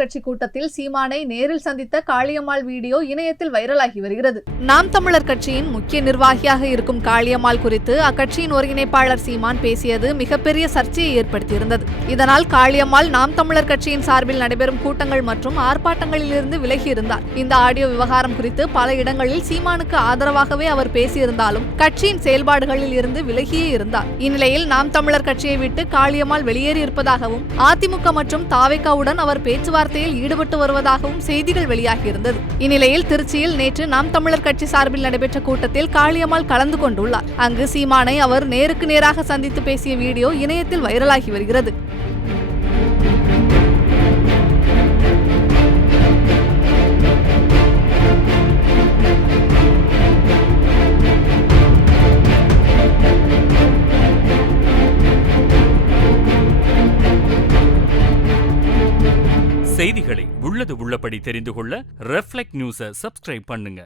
கட்சி கூட்டத்தில் சீமானை நேரில் சந்தித்த காளியம்மாள் வீடியோ இணையத்தில் வைரலாகி வருகிறது. நாம் தமிழர் கட்சியின் முக்கிய நிர்வாகியாக இருக்கும் காளியம்மாள் குறித்து அக்கட்சியின் ஒருங்கிணைப்பாளர் சீமான் பேசியது மிகப்பெரிய சர்ச்சையை ஏற்படுத்தியிருந்தது. இதனால் காளியம்மாள் நாம் தமிழர் கட்சியின் சார்பில் நடைபெறும் கூட்டங்கள் மற்றும் ஆர்ப்பாட்டங்களில் இருந்து விலகியிருந்தார். இந்த ஆடியோ விவகாரம் குறித்து பல இடங்களில் சீமானுக்கு ஆதரவாகவே அவர் பேசியிருந்தாலும் கட்சியின் செயல்பாடுகளில் இருந்து விலகியே இருந்தார். இந்நிலையில் நாம் தமிழர் கட்சியை விட்டு காளியம்மாள் வெளியேறி இருப்பதாகவும் அதிமுக மற்றும் தாவேகாவுடன் அவர் பேச்சுவார்த்தையில் ஈடுபட்டு வருவதாகவும் செய்திகள் வெளியாகியிருந்தது. இந்நிலையில் திருச்சியில் நேற்று நாம் தமிழர் கட்சி சார்பில் நடைபெற்ற கூட்டத்தில் காளியம்மாள் கலந்து கொண்டுள்ளார். அங்கு சீமானை அவர் நேருக்கு நேராக சந்தித்து பேசிய வீடியோ இணையத்தில் வைரலாகி வருகிறது. செய்திகளை உள்ளது உள்ளபடி தெரிந்து கொள்ள ரெஃப்ளெக்ட் நியூஸை சப்ஸ்கிரைப் பண்ணுங்க.